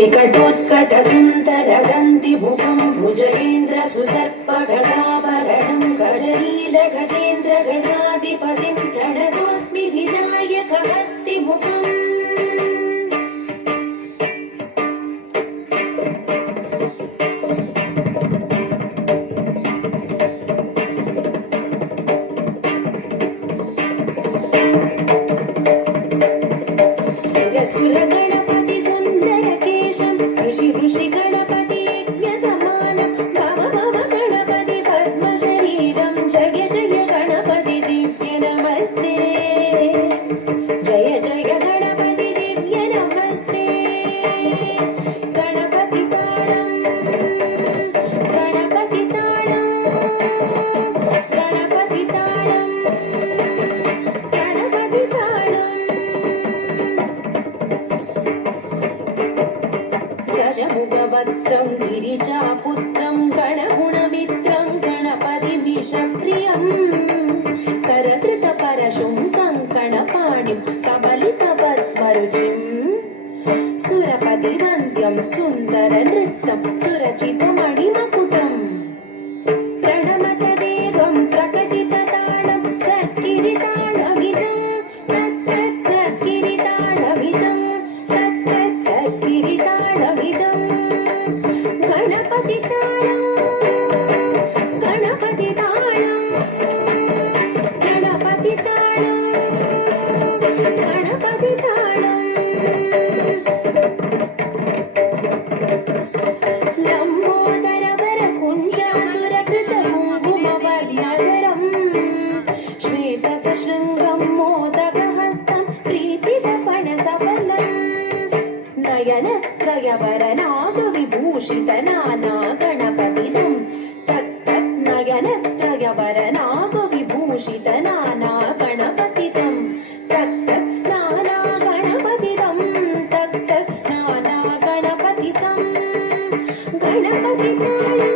विकटोत्कटसुन्दरदन्तिमुखं भुजगेन्द्रसुसर्पगदाभरणं गजनीलगजेन्द्रगजाधिपतिं प्रणतोऽस्मि विनायकहस्तिमुखम् सुरगणपति सुन्दरकेशं ऋषि गणपति यज्ञसमानं भव भव गणपति पद्मशरीरं जय जय गणपति दिव्य नमस्ते जय जय गणपति दिव्य नमस्ते गणपति ताळं गणपति ताळं गणपति ताळं गणपति ताळं गजमुखवक्त्रं गिरिजापुत्रं गणगुणमित्रं गणपतिमिषप्रियं करधृतपरशुं कङ्कणपाणिं कबलितपद्मरुचिं सुरपतिवन्द्यं सुन्दरनृत्यं सुरचितमणिमकुटम् प्रणमतदेवं प्रकटितताळं सद्गिरिताळमिदं सद्गिरिताळमिदं सद्गिरिताळमिदं गणपतिताळं गणपतिताळं गणपतिताळं गणपतिताळं लम्बोदरवरकुञ्जासुरकृतकुङ्कुमवर्णधरं श्वेतसशृङ्गं मोदकहस्तं प्रीतिसपणसफलं नयनत्रयवरनागविभूषितनाना गणपतितं तत् तत् नयनत्रयवरनागविभूषितनाना गणपतितं तत् तत् नाना गणपतितं तत् तत् नाना गणपतितं गणपतिताळं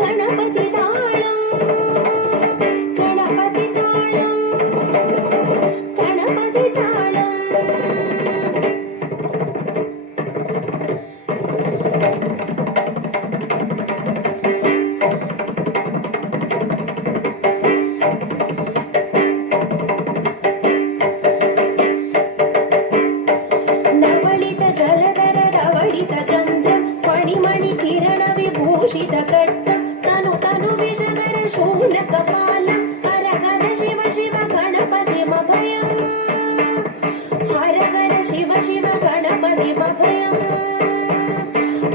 गणपतिताळं गणपतिताळं गणपतिताळं नवलित जलधर रवळित चन्द्रं फणिमणिकिरणविभूषितकट्टं तनु तनु विजगर शूलकपालं हर हर शिव शिव गणपतिमभयम् हर हर शिव शिव गणपतिमभयम्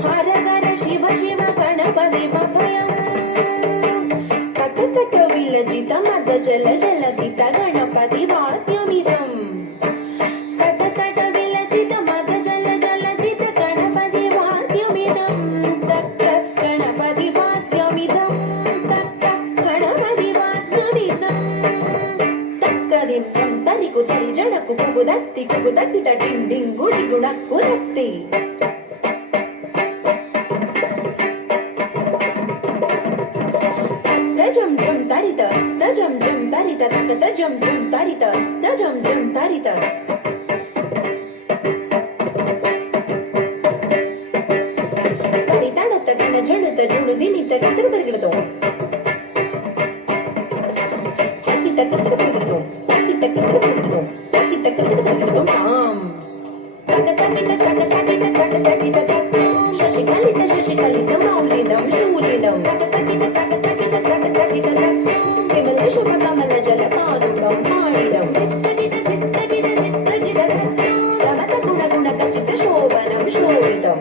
हर हर शिव शिव गणपतिमभयम् तट तट विलजित मद जल जलदित गणपतिवाद्यमिदम् तट तट विलजित मद जल जलदित गणपतिवाद्यमिदं तत् तत् गणपतिवाद्यमिदं तत् तत् गणपतिवाद्यमिदं तक्कदिं तरिकु तरि जणकु कुकुदत्ति तटिं डिं गुडि गुणक्कुदत्ति तजं जं तरित तजं जं तरित तक तजं जं तरित तजं जं तरित तरितणत गण जणत जुणु दिनित गितगतगिडतो तकित गितगतगिडतो तकित गितगतगिडतो तकित गितगतगिडतो आम तक तकित शशिकलित मौलिनं शूलिनं तक तकित विमल शुभकमल जलपादुकं माणिनं रमत गुणगुणकचित शोभनं शोभितं